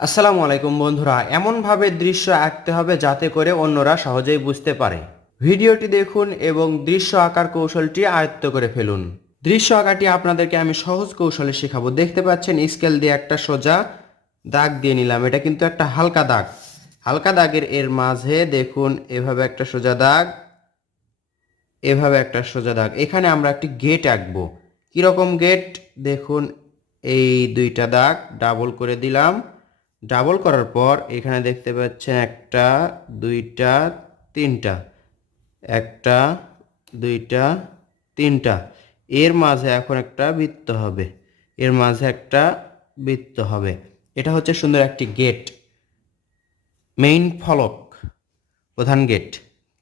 আসসালামু আলাইকুম বন্ধুরা, এমনভাবে দৃশ্য আঁকতে হবে যাতে করে অন্যরা সহজেই বুঝতে পারে। ভিডিওটি দেখুন এবং দৃশ্য আঁকার কৌশলটি আয়ত্ত করে ফেলুন। দৃশ্য আঁকাটি আপনাদেরকে আমি সহজ কৌশলে শেখাবো। দেখতে পাচ্ছেন স্কেল দিয়ে একটা সোজা দাগ দিয়ে নিলাম। এটা কিন্তু একটা হালকা দাগ। হালকা দাগের এর মাঝে দেখুন এভাবে একটা সোজা দাগ, এভাবে একটা সোজা দাগ। এখানে আমরা একটি গেট আঁকবো। কীরকম গেট দেখুন, এই দুইটা দাগ ডাবল করে দিলাম। ডাবল করার পর এখানে দেখতে পাচ্ছেন একটা, দুইটা, তিনটা, একটা, দুইটা, তিনটা। এর মাঝে এখন একটা বৃত্ত হবে, এর মাঝে একটা বৃত্ত হবে। এটা হচ্ছে সুন্দর একটি গেট, মেইন ফলক, প্রধান গেট।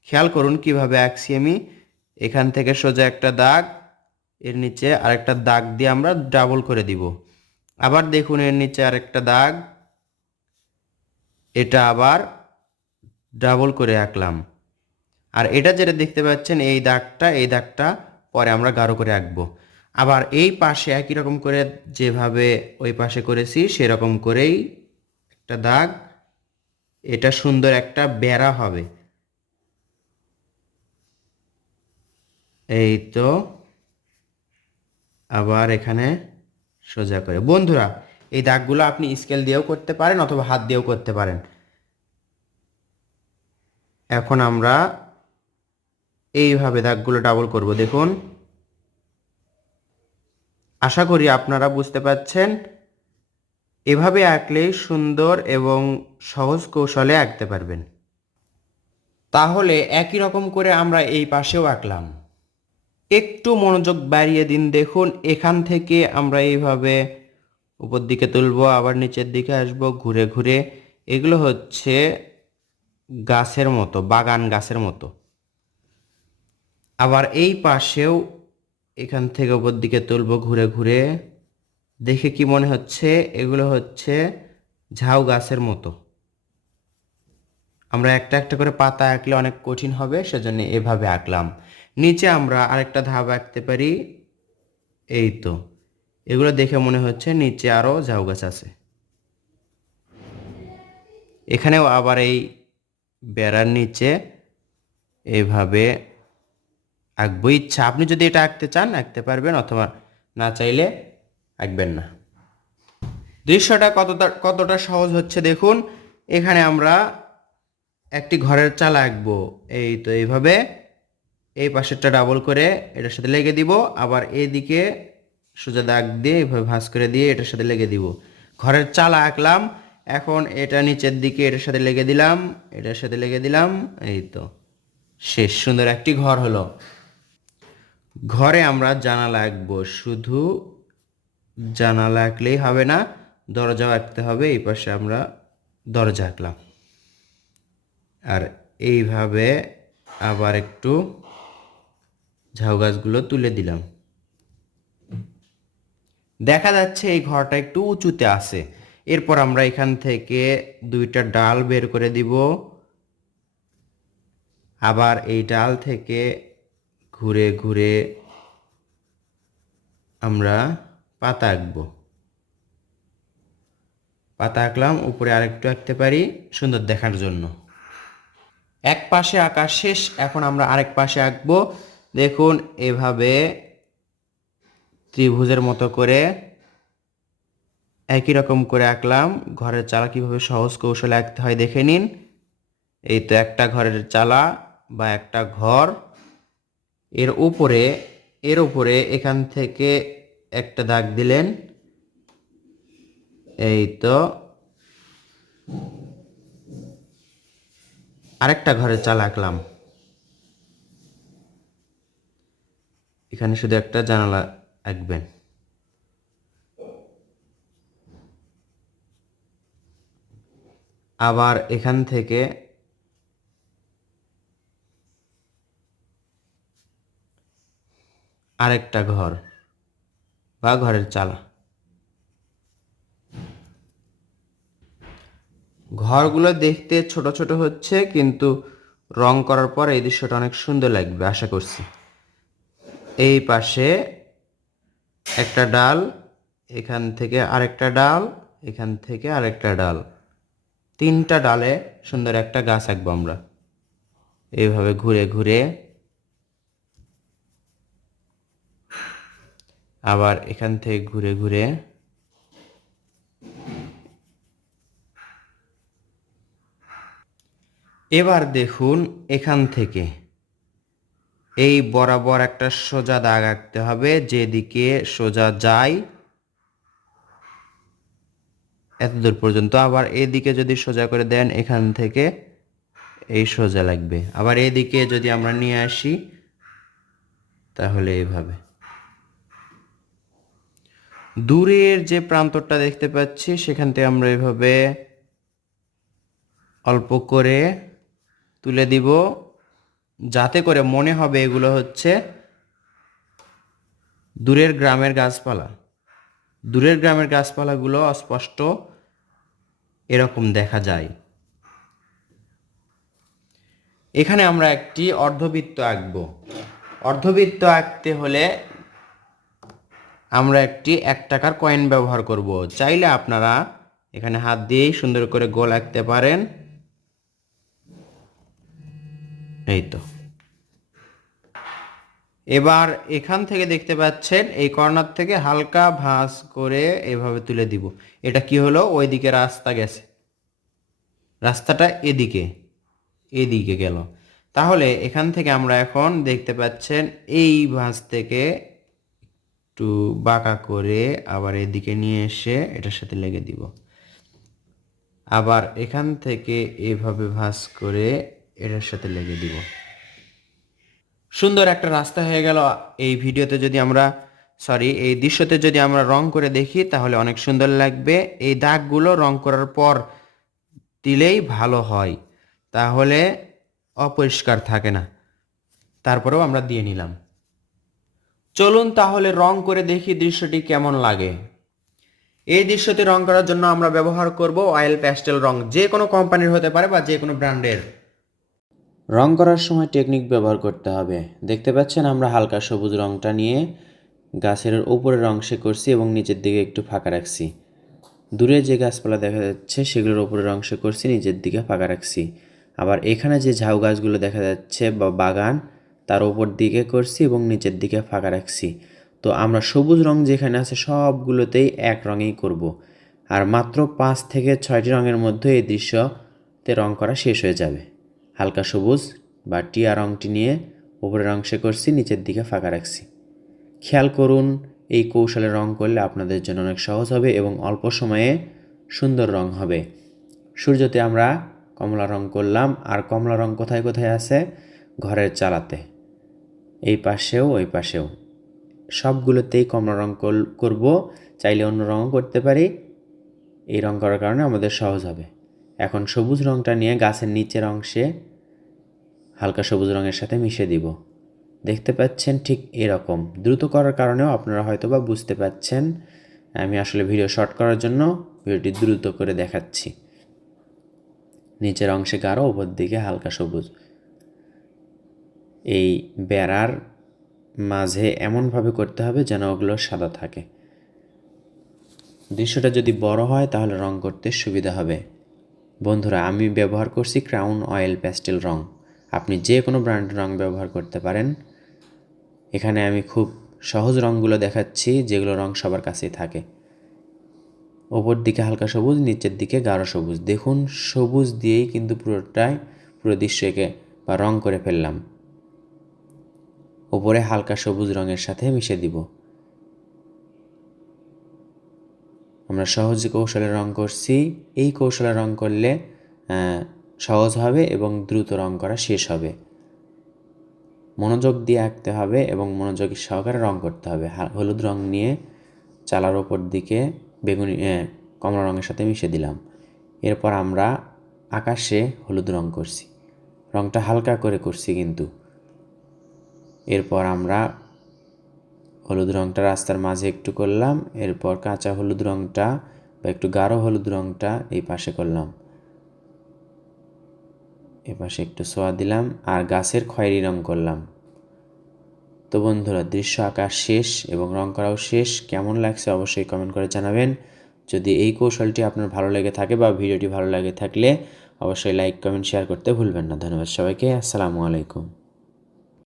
খেয়াল করুন কিভাবে আঁকছি আমি। এখান থেকে সোজা একটা দাগ, এর নিচে আরেকটা দাগ দিয়ে আমরা ডাবল করে দিব। আবার দেখুন এর নিচে আরেকটা দাগ, এটা আবার ডাবল করে আঁকলাম। আর এটা যেটা দেখতে পাচ্ছেন এই দাগটা, এই দাগটা পরে আমরা গাঢ় করে আঁকবো। আবার এই পাশে একই রকম করে যেভাবে ওই পাশে করেছি সেরকম করেই একটা দাগ, এটা সুন্দর একটা বেড়া হবে। এই তো, আবার এখানে সোজা করে। বন্ধুরা, এই দাগগুলো আপনি স্কেল দিয়েও করতে পারেন অথবা হাত দিয়েও করতে পারেন। এখন আমরা এইভাবে দাগগুলো ডাবল করব। দেখুন, আশা করি আপনারা বুঝতে পারছেন। এভাবে আঁকলেই সুন্দর এবং সহজ কৌশলে আঁকতে পারবেন। তাহলে একই রকম করে আমরা এই পাশেও আঁকলাম। একটু মনোযোগ বাড়িয়ে দিন। দেখুন এখান থেকে আমরা এইভাবে উপর দিকে তুলব, আবার নিচের দিকে আসব ঘুরে ঘুরে। এগুলো হচ্ছে গাছের মতো, বাগান গাছের মতো। আবার এই পাশেও এখান থেকে উপর দিকে তুলব ঘুরে ঘুরে। দেখে কি মনে হচ্ছে? এগুলো হচ্ছে ঝাউ গাছের মতো। আমরা একটা একটা করে পাতা আঁকলে অনেক কঠিন হবে, সেজন্য এভাবে আঁকলাম। নিচে আমরা আরেকটা ধাপ আঁকতে পারি। এই তো, এগুলো দেখে মনে হচ্ছে নিচে আরও ঝাউ গাছ আছে। এখানেও আবার এই বেড়ার নিচে এইভাবে আঁকবো। ইচ্ছা, আপনি যদি এটা আঁকতে চান আঁকতে পারবেন, অথবা না চাইলে আঁকবেন না। দৃশ্যটা কতটা সহজ হচ্ছে দেখুন। এখানে আমরা একটি ঘরের চালা আঁকবো। এই তো, এইভাবে এই পাশেরটা ডাবল করে এটার সাথে লেগে দিব, আবার এদিকে সোজা দাগ দিয়ে এইভাবে ভাঁজ করে দিয়ে এটার সাথে লেগে দিব। ঘরের চালা আঁকলাম। এখন এটা নিচের দিকে এটার সাথে লেগে দিলাম, এটার সাথে লেগে দিলাম। এই তো, শেষ। সুন্দর একটি ঘর হলো। ঘরে আমরা জানালা আঁকবো। শুধু জানালা আঁকলেই হবে না, দরজাও আঁকতে হবে। এই পাশে আমরা দরজা আঁকলাম, আর এইভাবে আবার একটু ঝাউ গাছগুলো তুলে দিলাম। দেখা যাচ্ছে এই ঘরটা একটু উঁচুতে আছে। এরপর আমরা এখান থেকে দুইটা ডাল বের করে দিব। আবার এই ডাল থেকে ঘুরে ঘুরে আমরা পাতা আঁকবো। পাতা আঁকলাম, উপরে আরেকটু আঁকতে পারি সুন্দর দেখার জন্য। এক পাশে আঁকা শেষ। এখন আমরা আরেক পাশে আঁকবো। দেখুন এভাবে ত্রিভুজের মতো করে একই রকম করে আঁকলাম। ঘরের চালা কীভাবে সহজ কৌশলে আঁকতে হয় দেখে নিন। এই তো একটা ঘরের চালা বা একটা ঘর। এর উপরে এখান থেকে একটা দাগ দিলেন। এই তো, আরেকটা ঘরের চালা আঁকলাম। এখানে শুধু একটা জানালা আঁকবেন। আবার এখান থেকে আরেকটা ঘর বা ঘরের চালা। ঘরগুলো দেখতে ছোট ছোট হচ্ছে, কিন্তু রং করার পর এই দৃশ্যটা অনেক সুন্দর লাগবে আশা করছি। এই পাশে একটা ডাল, এখান থেকে আরেকটা ডাল, এখান থেকে আরেকটা ডাল, 3টা ডালে সুন্দর একটা গাছ আঁকবো আমরা। এইভাবে ঘুরে ঘুরে আবার এখান থেকে ঘুরে ঘুরে এবার দেখুন এখান থেকে এই বরাবর একটা সোজা দাগ আঁকতে হবে, যেদিকে সোজা যায় এতদূর পর্যন্ত। আবার এদিকে যদি সোজা করে দেন এখান থেকে এই সোজা লাগবে। আবার এদিকে যদি আমরা নিয়ে আসি তাহলে এইভাবে দূরের যে প্রান্তরটা দেখতে পাচ্ছি সেখান থেকে আমরা এইভাবে অল্প করে তুলে দিব, যাতে করে মনে হবে এগুলো হচ্ছে দূরের গ্রামের গাছপালা। দূরের গ্রামের গাছপালাগুলো অস্পষ্ট এরকম দেখা যায়। এখানে আমরা একটি অর্ধবৃত্ত আঁকবো। অর্ধবৃত্ত আঁকতে হলে আমরা একটি 1 টাকার কয়েন ব্যবহার করব। চাইলে আপনারা এখানে হাত দিয়েই সুন্দর করে গোল আঁকতে পারেন। এই তো। এবার এখান থেকে দেখতে পাচ্ছেন এই কর্নার থেকে হালকা ভাঁজ করে এভাবে তুলে দিব। এটা কি হলো, ওইদিকে রাস্তা গেছে, রাস্তাটা এদিকে এদিকে গেল। তাহলে এখান থেকে আমরা এখন দেখতে পাচ্ছেন এই ভাঁজ থেকে একটু বাঁকা করে আবার এদিকে নিয়ে এসে এটার সাথে লেগে দিব। আবার এখান থেকে এইভাবে ভাঁজ করে এটার সাথে লেগে দিব। সুন্দর একটা রাস্তা হয়ে গেল। এই ভিডিওতে যদি আমরা এই দৃশ্যতে যদি আমরা রং করে দেখি তাহলে অনেক সুন্দর লাগবে। এই দাগগুলো রং করার পর দিলেই ভালো হয়, তাহলে অপরিষ্কার থাকে না। তারপরেও আমরা দিয়ে নিলাম। চলুন তাহলে রং করে দেখি দৃশ্যটি কেমন লাগে। এই দৃশ্যটি রং করার জন্য আমরা ব্যবহার করব অয়েল প্যাস্টেল রং, যে কোনো কোম্পানির হতে পারে বা যে কোনো ব্র্যান্ডের। রং করার সময় টেকনিক ব্যবহার করতে হবে। দেখতে পাচ্ছেন আমরা হালকা সবুজ রংটা নিয়ে গাছের উপরের অংশে করছি এবং নিচের দিকে একটু ফাঁকা রাখছি। দূরে যে গাছপালা দেখা যাচ্ছে সেগুলোর উপরের অংশে করছি, নিচের দিকে ফাঁকা রাখছি। আবার এখানে যে ঝাউ গাছগুলো দেখা যাচ্ছে বা বাগান, তার উপর দিকে করছি এবং নিচের দিকে ফাঁকা রাখছি। তো আমরা সবুজ রং যেখানে আছে সবগুলোতেই এক রঙেই করব। আর মাত্র 5 থেকে 6টি রঙের মধ্যে এই দৃশ্যতে রং করা শেষ হয়ে যাবে। হালকা সবুজ বা টিয়া রঙটি নিয়ে উপরের অংশে করছি, নিচের দিকে ফাঁকা রাখছি। খেয়াল করুন, এই কৌশলে রং করলে আপনাদের জন্য অনেক সহজ হবে এবং অল্প সময়ে সুন্দর রং হবে। সূর্যতে আমরা কমলা রং করলাম, আর কমলা রং কোথায় কোথায় আছে? ঘরের চালাতে, এই পাশেও ওই পাশেও, সবগুলোতেই কমলা রং করব। চাইলে অন্য রঙও করতে পারি, এই রং করার কারণে আমাদের সহজ হবে। এখন সবুজ রংটা নিয়ে গাছের নিচের অংশে হালকা সবুজ রঙের সাথে মিশিয়ে দিব। দেখতে পাচ্ছেন ঠিক এরকম। দ্রুত করার কারণেও আপনারা হয়তোবা বুঝতে পাচ্ছেন। আমি আসলে ভিডিও শর্ট করার জন্য ভিডিওটি দ্রুত করে দেখাচ্ছি। নিচের অংশে গাঢ়, উপর দিকে হালকা সবুজ। এই বেড়ার মাঝে এমনভাবে করতে হবে যেন ওগুলো সাদা থাকে। দৃশ্যটা যদি বড় হয় তাহলে রং করতে সুবিধা হবে। বন্ধুরা, আমি ব্যবহার করছি ক্রাউন অয়েল প্যাস্টেল রং। আপনি যে কোনো ব্র্যান্ডের রং ব্যবহার করতে পারেন। এখানে আমি খুব সহজ রঙগুলো দেখাচ্ছি, যেগুলো রং সবার কাছেই থাকে। ওপর দিকে হালকা সবুজ, নিচের দিকে গাঢ় সবুজ। দেখুন, সবুজ দিয়েই কিন্তু পুরো দৃশ্যকে বা রং করে ফেললাম। ওপরে হালকা সবুজ রঙের সাথে মিশিয়ে দিব। আমরা সহজ কৌশলে রং করছি। এই কৌশলে রং করলে সহজ হবে এবং দ্রুত রং করা শেষ হবে। মনোযোগ দিয়ে আঁকতে হবে এবং মনোযোগী সহকারে রং করতে হবে। হলুদ রং নিয়ে চালার ওপর দিকে কমলা রঙের সাথে মিশিয়ে দিলাম। এরপর আমরা আকাশে হলুদ রং করছি, রংটা হালকা করে করছি কিন্তু। এরপর আমরা হলুদ রংটা রাস্তার মাঝে একটু করলাম, এরপর কাঁচা হলুদ রংটা বা একটু গাঢ় হলুদ রংটা এই পাশে করলাম, এ পাশে একটু ছোঁয়া দিলাম, আর গাছের খয়েরি রং করলাম। তো বন্ধুরা, দৃশ্য আঁকা শেষ এবং রং করাও শেষ। কেমন লাগছে অবশ্যই কমেন্ট করে জানাবেন। যদি এই কৌশলটি আপনার ভালো লেগে থাকে বা ভিডিওটি ভালো লাগে থাকলে অবশ্যই লাইক কমেন্ট শেয়ার করতে ভুলবেন না। ধন্যবাদ সবাইকে। আসসালামু আলাইকুম।